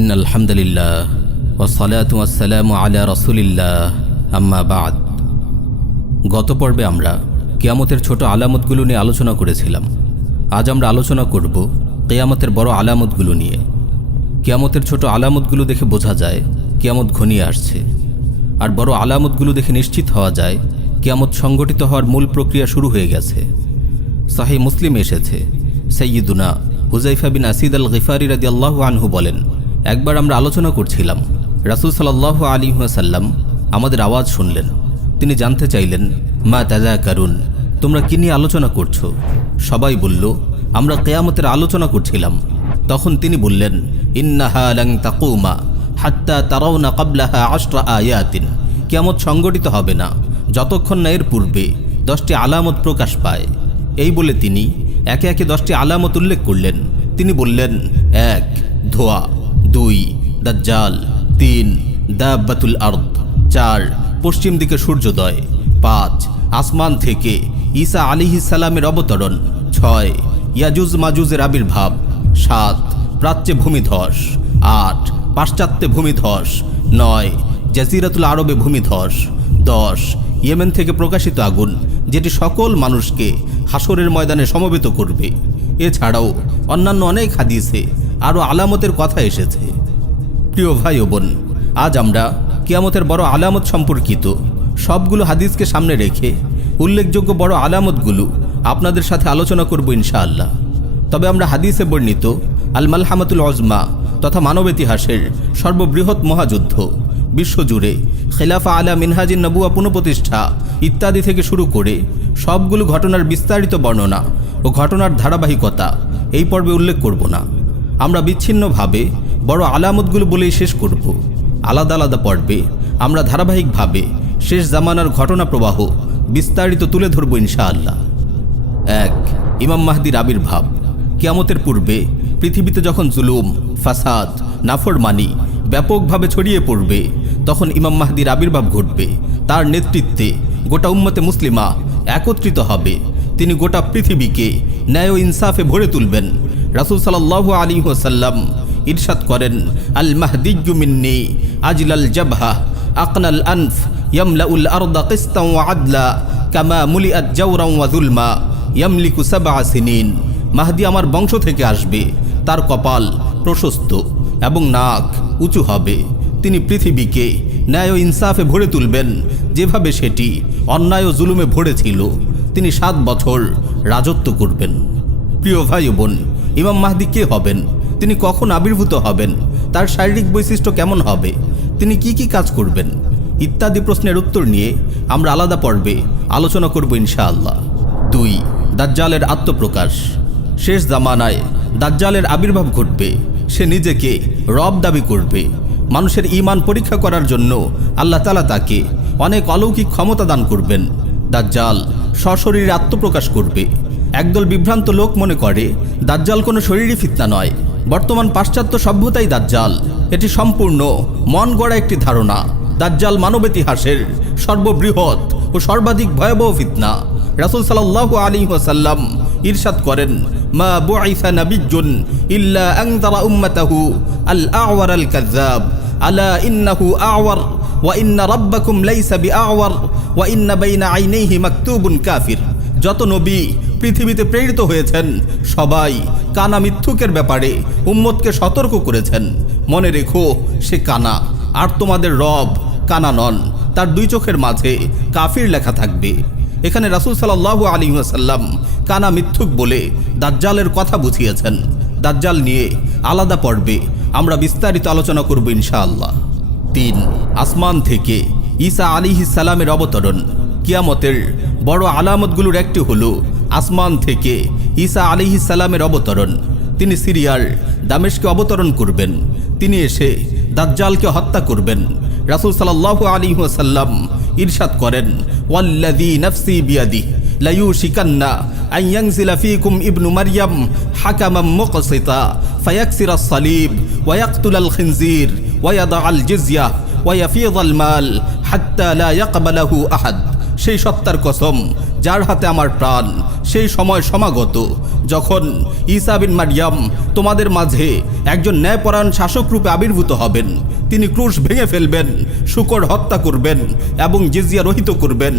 In আলহামদুলিল্লাহ ওসালাত ওয়াসালাম আলা রসুলিল্লাহ আম্মা বাদ গত পর্বে আমরা কেয়ামতের ছোট আলামতগুলো নিয়ে আলোচনা করেছিলাম। আজ আমরা আলোচনা করব কেয়ামতের বড় আলামতগুলো নিয়ে। কেয়ামতের ছোট আলামতগুলো দেখে বোঝা যায় কেয়ামত ঘনিয়ে আসছে। আর বড় আলামতগুলো দেখে নিশ্চিত হওয়া যায় কেয়ামত সংগঠিত হওয়ার মূল প্রক্রিয়া শুরু হয়ে গেছে। সাহি মুসলিম এসেছে। সৈয়দুনা হুজাইফা বিন আসিদ আল গিফারি রাদি আল্লাহ আনহু বলেন একবার আমরা আলোচনা করছিলাম। রাসুল সাল্লাহ আলী সাল্লাম আমাদের আওয়াজ শুনলেন। তিনি জানতে চাইলেন, মা তাজা কারুন তোমরা কী নিয়ে আলোচনা করছ? সবাই বলল, আমরা কেয়ামতের আলোচনা করছিলাম। তখন তিনি বললেন, ইন্নাহা তাকুমা হাত্তা তারাউনা কাবলাহা আশরা আয়াতিন। কেয়ামত সংগঠিত হবে না, যতক্ষণ না এর পূর্বে দশটি আলামত প্রকাশ পায়। এই বলে তিনি একে একে দশটি আলামত উল্লেখ করলেন। তিনি বললেন, এক, ধোয়া। দুই, দাজ্জাল। তিন, দাব্বাতুল আর্দ। চার, পশ্চিম দিকে সূর্যোদয়। পাঁচ, আসমান থেকে ঈসা আলিহি সালামের অবতরণ। ছয়, ইয়াজুজ মাজুজের আবির্ভাব। সাত, প্রাচ্যে ভূমিধস। আট, পাশ্চাত্যে ভূমিধস। নয়, জাজিরাতুল আরবে ভূমিধস। দশ, ইয়েমেন থেকে প্রকাশিত আগুন, যেটি সকল মানুষকে হাসরের ময়দানে সমবেত করবে। এছাড়াও অন্যান্য অনেক হাদিসে আরও আলামতের কথা এসেছে। প্রিয় ভাই ও বোন, আজ আমরা কিয়ামতের বড় আলামত সম্পর্কিত সবগুলো হাদিসকে সামনে রেখে উল্লেখযোগ্য বড় আলামতগুলো আপনাদের সাথে আলোচনা করব ইনশাআল্লাহ। তবে আমরা হাদিসে বর্ণিত আল মালহামাতুল অজমা তথা মানব ইতিহাসের সর্ববৃহৎ মহাযুদ্ধ, বিশ্বজুড়ে খেলাফা আলা মিনহাজিন নবুয়া পুনঃপ্রতিষ্ঠা ইত্যাদি থেকে শুরু করে সবগুলো ঘটনার বিস্তারিত বর্ণনা ও ঘটনার ধারাবাহিকতা এই পর্বে উল্লেখ করব না। আমরা বিচ্ছিন্নভাবে বড় আলামতগুলো বলেই শেষ করব। আলাদা আলাদা পর্বে আমরা ধারাবাহিকভাবে শেষ জামানার ঘটনা প্রবাহ বিস্তারিত তুলে ধরব ইনশাআল্লাহ। এক, ইমাম মাহদির আবির্ভাব। কিয়ামতের পূর্বে পৃথিবীতে যখন জুলুম, ফাসাদ, নাফরমানি ব্যাপকভাবে ছড়িয়ে পড়বে, তখন ইমাম মাহদির আবির্ভাব ঘটবে। তার নেতৃত্বে গোটা উম্মতে মুসলিমা একত্রিত হবে। তিনি গোটা পৃথিবীকে ন্যায় ও ইনসাফে ভরে তুলবেন। রাসুল সাল্লাহ আলী ওসাল্লাম ইরশাদ করেন, আল মাহদিজু মিন্নি আজলাল জাবহা, আকনাল আনফ, ইয়ামলাউল আরদা কিস্তাও আদলা, কামা মুলিআত জাওরাও ওয়া যুলমা, ইয়ামলিকু সাবআ সিনিন। মাহদি আমার বংশ থেকে আসবে, তার কপাল প্রশস্ত এবং নাক উঁচু হবে। তিনি পৃথিবীকে ন্যায় ও ইনসাফে ভরে তুলবেন, যেভাবে সেটি অন্যায় ও জুলুমে ভরেছিল। তিনি সাত বছর রাজত্ব করবেন। প্রিয় ভাই বোন ইমাম মাহদি কে হবেন? তিনি কখন আবির্ভূত হবেন? তার শারীরিক বৈশিষ্ট্য কেমন হবে? তিনি কি কি কাজ করবেন? ইত্যাদি প্রশ্নের উত্তর নিয়ে আমরা আলাদা পর্বে আলোচনা করব ইনশাআল্লাহ। দুই, দাজ্জালের আত্মপ্রকাশ। শেষ জামানায় দাজ্জালের আবির্ভাব ঘটবে। সে নিজেকে রব দাবি করবে। মানুষের ইমান পরীক্ষা করার জন্য আল্লাহ তালা তাকে অনেক অলৌকিক ক্ষমতা দান করবেন। দাজ্জাল সশরীরে আত্মপ্রকাশ করবে। একদল বিভ্রান্ত লোক মনে করে দাজ্জাল কোনো শরীরই ফিতনা নয়। বর্তমান পাশ্চাত্য সভ্যতাই দাজ্জাল। এটি সম্পূর্ণ, মন গড়া একটি ধারণা। দাজ্জাল মানব ইতিহাসের সর্ববৃহৎ ও সর্বাধিক ভয়াবহ ফিতনা। রাসুল সাল্লাহ আলী ওসাল্লাম ইরশাদ করেন, মা বুআইসা নাবিজ্জুন ইল্লা আনজারা উম্মাতাহু আল আওয়ার আল কাযাব আলা ইন্নাহু আওয়ার, ওয়া ইন্না রাব্বাকুম লাইসা বিআওয়ার, ওয়া ইন্না বাইনা আইনাইহি মাকতুবুন কাফির। যত নবী পৃথিবীতে প্রেরিত হয়েছেন। সবাই কানা মিথ্যুকের ব্যাপারে উম্মতকে সতর্ক করেছেন। মনে রেখো, সে কানা, আর তোমাদের রব কানা নন, তার দুই চোখের মাঝে কাফির লেখা থাকবে। এখানে রাসুল সাল্লাহ আলী সাল্লাম কানা মিথ্যুক বলে দাজ্জালের কথা বুঝিয়েছেন। দাজ্জাল নিয়ে আলাদা পর্বে আমরা বিস্তারিত আলোচনা করব ইনশাআল্লাহ। তিন, আসমান থেকে ঈসা আলী সালামের অবতরণ। কিয়ামতের বড় আলামতগুলোর একটি হল আসমান থেকে ঈসা আলী সালামের অবতরণ। তিনি সিরিয়ার দামেশকে অবতরণ করবেন। তিনি এসে দাজ্জালকে হত্যা করবেন। রাসুল সাল্লাহ আলী সাল্লাম ইরশাদ করেন ওয়াল্লাদি নফসি বিয়াদি লাইউশিকান্না আন ইয়ানজিলা ফীকুম ইবনু মারইয়াম হাকামান মুকসিতা ফায়াকসির আস-সালিব ওয়া ইয়াকতুল আল-খিনজির ওয়া আল-জিজিয়া ওয়া ইয়াফিদ আল-মাল হাত্তা লা ইয়াকবালাহু আহাদ। সেই সত্তার কসম যার হাতে আমার প্রাণ, সেই সময় সমাগত। যখন ঈসা বিন মারিয়াম তোমাদের মাঝে একজন ন্যায়পরায়ণ শাসক রূপে আবির্ভূত হবেন, তিনি ক্রুশ ভেঙে ফেলবেন, শুকর হত্যা করবেন এবং জিজিয়া রহিত করবেন,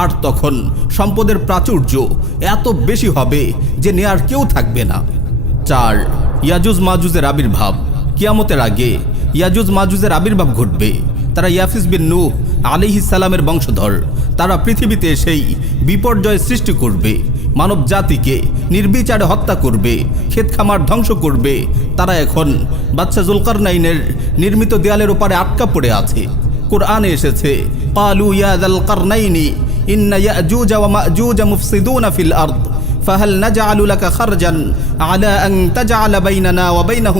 আর তখন সম্পদের প্রাচুর্য এত বেশি হবে যে নেয়ার কেউ থাকবে না। চার, ইয়াজুজ মাজুজের আবির্ভাব। কিয়ামতের আগে ইয়াজুজ মাজুজের আবির্ভাব ঘটবে। তারা ইয়াফিস বিন নূহ আলিহিস সালামের বংশধর। তারা পৃথিবীতে সেই বিপর্যয় সৃষ্টি করবে মানব জাতিকে নির্বিচারে হত্যা করবে ক্ষেত খামার ধ্বংস করবে। তারা এখন বাচ্চা জুলকারনাইনের নির্মিত দেয়ালের উপরে আটকা পড়ে আছে। কোরআনে এসেছে, কালু ইয়াদাল লাকা আলা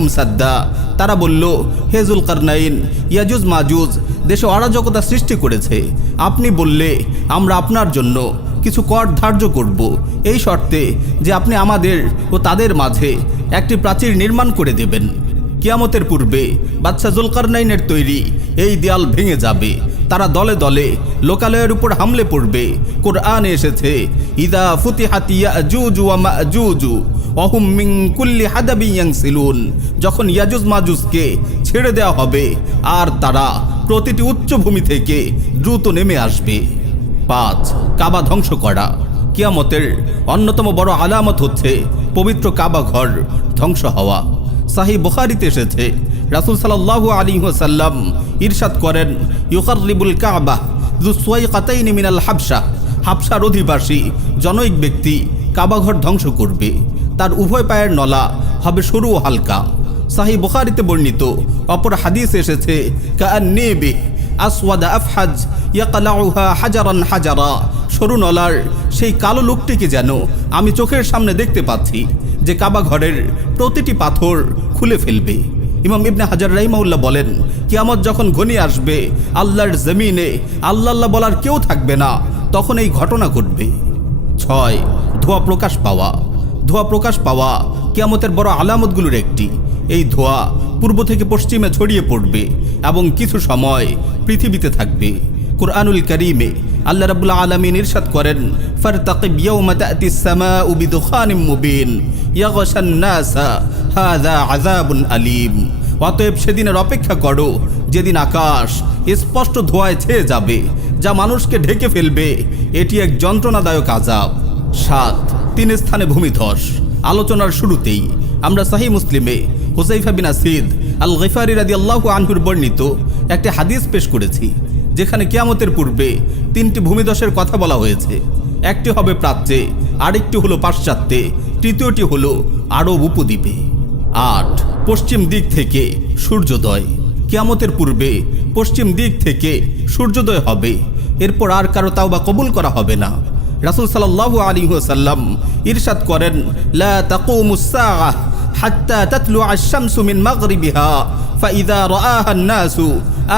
সাদ্দা। তারা বলল হেজুল কারনাইন ইয়াজুজ মাজুজ দেশে অরাজকতা সৃষ্টি করেছে। আপনি বললে, আমরা আপনার জন্য কিছু কর ধার্য করব। এই শর্তে যে আপনি আমাদের ও তাদের মাঝে একটি প্রাচীর নির্মাণ করে দেবেন। কিয়ামতের পূর্বে বাদশাহ জুলকারনাইনের তৈরি এই দেয়াল ভেঙে যাবে। তারা দলে দলে লোকালয়ের উপর হামলে পড়বে। কোরআনে এসেছে, ইদা ফুতিহাতিয়া জুজু ওয়া মাজুজু অহুম মিন কুল্লি হাদাবি ইয়ানসিলুন যখন ইয়াজুজ মাজুজকে ছেড়ে দেওয়া হবে, আর তারা প্রতিটি উচ্চভূমি থেকে দ্রুত নেমে আসবে। পাঁচ, কাবা ধ্বংস করা। কিয়ামতের অন্যতম বড় আলামত হচ্ছে পবিত্র কাবা ঘর ধ্বংস হওয়া। সাহি বুখারিতে এসেছে, রাসুল সাল্লাহ আলী সাল্লাম ইরশাদ করেন ইউকারিবুল কাবা দুসোয়াই কাতাইনি মিনাল হাবসা হাবসার অধিবাসী জনৈক ব্যক্তি কাবাঘর ধ্বংস করবে। তার উভয় পায়ের নলা হবে সরু ও হালকা। সাহি বুখারিতে বর্ণিত। অপর হাদিস এসেছে কান্নেবে আসওয়াদা হাজারান হাজারা। সেই কালো লোকটিকে যেন আমি চোখের সামনে দেখতে পাচ্ছি, যে কাবা ঘরের প্রতিটি পাথর খুলে ফেলবে। ইমাম ইবনে হাজার রাইমাউল্লাহ বলেন, কিয়ামত যখন ঘনিয়ে আসবে, আল্লাহর জমিনে আল্লাহ বলার কেউ থাকবে না, তখন এই ঘটনা ঘটবে। ছয়, ধোয়া প্রকাশ পাওয়া। ধোয়া প্রকাশ পাওয়া কিয়ামতের বড় আলামতগুলোর একটি। এই ধোয়া পূর্ব থেকে পশ্চিমে ছড়িয়ে পড়বে এবং কিছু সময় পৃথিবীতে থাকবে। কোরআনুল করিমে আল্লাহ রাব্বুল আলামিন ইরশাদ করেন, ফারতাকিব সামাউ বিদুখানিম মুবিন আলীম। অতএব সেদিনের অপেক্ষা করো, যেদিন আকাশ স্পষ্ট ধোঁয়ায় ছেয়ে যাবে, যা মানুষকে ঢেকে ফেলবে, এটি এক যন্ত্রণাদায়ক আজাব সাত, তিন স্থানে ভূমিধস। আলোচনার শুরুতেই আমরা সাহি মুসলিমে হুসাইফা বিন আসিদ আল গিফারি রাদি আল্লাহ আনহুর বর্ণিত একটি হাদিস পেশ করেছি, যেখানে কিয়ামতের পূর্বে তিনটি ভূমিধসের কথা বলা হয়েছে। একটি হবে প্রাচ্যে, আরেকটি হলো পাশ্চাত্যে, তৃতীয়টি হলো আরব উপদ্বীপে। আট, পশ্চিম দিক থেকে সূর্যোদয়। কিয়ামতের পূর্বে পশ্চিম দিক থেকে সূর্যোদয় হবে, এরপর আর কারও তাও বা কবুল করা হবে না। রাসুল সাল্লাহ আলী সাল্লাম ইরশাদ করেন, লা হাত্তা তাতলুআ আশ-শামসু মিন মাগরিবিহা ফাইযা রাআহা الناس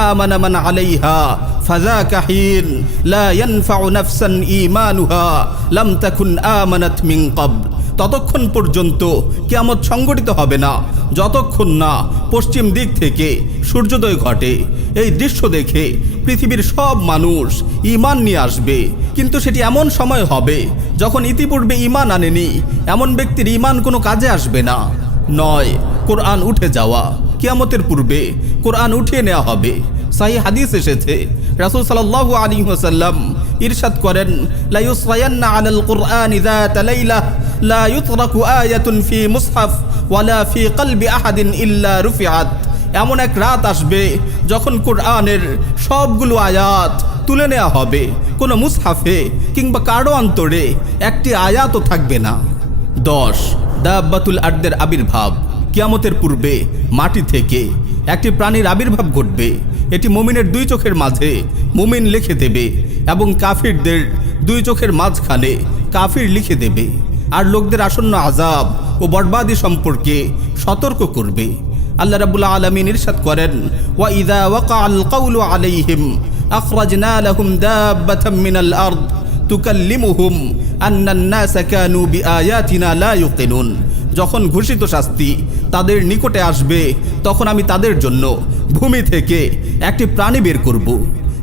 آمن من عليها فذاك حين لا ينفع نفسا إيمانها لم تكن آمنت من قبل ততক্ষণ পর্যন্ত কিয়ামত সংগঠিত হবে না যতক্ষণ না পশ্চিম দিক থেকে সূর্যোদয় ঘটে এই দৃশ্য দেখে পৃথিবীর সব মানুষ ইমান নিয়ে আসবে কিন্তু সেটি এমন সময় হবে যখন ইতিপূর্বে ইমান আনেনি এমন ব্যক্তির ইমান কোনো কাজে আসবে না নয়, কোরআন উঠে যাওয়া। কিয়ামতের পূর্বে কোরআন উঠিয়ে নেওয়া হবে। সাহি হাদিস এসেছে, রাসূল সাল্লাল্লাহু আলাইহি ওয়াসাল্লাম ইরশাদ করেন, লা ইউসরায়ান্না আলাল কুরআন যাতা লাইলা, লা ইউতরাকু আয়াতুন ফি মুসহাফ, ওয়ালা ফি কলবি আহাদিন ইল্লা রুফিআত। এমন এক রাত আসবে যখন কোরআনের সবগুলো আয়াত তুলে নেওয়া হবে। কোনো মুসহাফে কিংবা কারও অন্তরে একটি আয়াতও থাকবে না। দশ। দাব্বাতুল আর্দের আবির্ভাব। কিয়ামতের পূর্বে মাটি থেকে একটি প্রাণীর আবির্ভাব ঘটবে। এটি মুমিনের দুই চোখের মাঝে মুমিন লিখে দেবে এবং কাফিরদের দুই চোখের মাঝখানে কাফির লিখে দেবে। আর লোকদের আসন্ন আজাব ও বরবাদি সম্পর্কে সতর্ক করবে। আল্লাহ রাবুল্লাহ আলমী ইরশাদ করেন, ওয়া ইদা ওয়াকা আল কাউলু আলাইহিম আখরাজনা লাহুম দাব্বাতাম মিনাল আরদ। তুকাল্লিমুহুম আন্নান নাসা কানু বিআয়াতিনা লা ইউকিনুন। যখন ঘোষিত শাস্তি তাদের নিকটে আসবে, তখন আমি তাদের জন্য ভূমি থেকে একটি প্রাণী বের করব,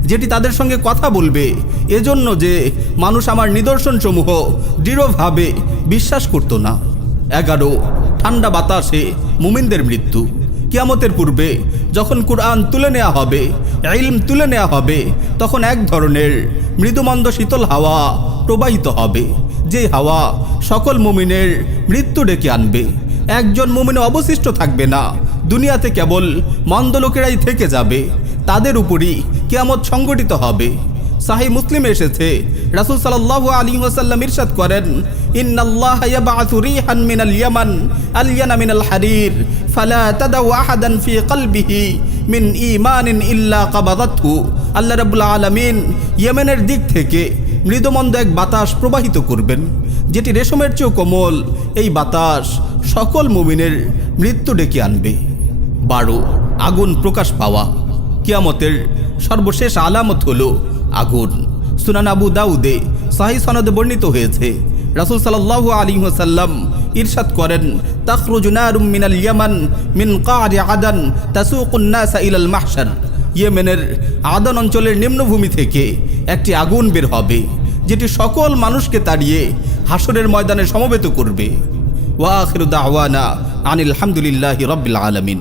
যেটি তাদের সঙ্গে কথা বলবে। এজন্য যে মানুষ আমার নিদর্শনসমূহ দৃঢ়ভাবে বিশ্বাস করত না। এগারো, ঠান্ডা বাতাসে মুমিনদের মৃত্যু। কিয়ামতের পূর্বে যখন কুরআন তুলে নেওয়া হবে, ইলম তুলে নেওয়া হবে, তখন এক ধরনের মৃদুমন্দ শীতল হাওয়া প্রবাহিত হবে, যে হাওয়া সকল মুমিনের মৃত্যু ডেকে আনবে। একজন মুমিনে অবশিষ্ট থাকবে না, দুনিয়াতে কেবল মন্দ লোকেরাই থেকে যাবে, তাদের উপরই কিয়ামত সংগঠিত হবে। সাহি মুসলিম এসেছে। রাসূল সাল্লাল্লাহু আলাইহি ওয়াসাল্লাম ইরশাদ করেন মিনাল ইয়ামান হারির, ফালা কলবিহি মিন আল্লাহ ইয়েমেনের দিক থেকে মৃদুমন্দ এক বাতাস প্রবাহিত করবেন, যেটি রেশমের চেয়েও কোমল। এই বাতাস সকল মুমিনের মৃত্যু ডেকে আনবে। বারো, আগুন প্রকাশ পাওয়া। কিয়ামতের সর্বশেষ আলামত হলো আগুন। সুনান আবু দাউদে সাহি সনদে বর্ণিত হয়েছে। রাসূল সাল্লাল্লাহু আলাইহি ওয়াসাল্লাম ইরশাদ করেন, তাখরুজু মিনাল ইয়ামান মিন কারি আদান তাসুকুন নাসা ইলাল মাহশার। ইয়েমেনের আদান অঞ্চলের নিম্নভূমি থেকে একটি আগুন বের হবে, যেটি সকল মানুষকে তাড়িয়ে হাসরের ময়দানে সমবেত করবে। ওয়া আখিরু দাওয়ানা আনিল হামদুলিল্লাহি রাব্বিল আলামিন।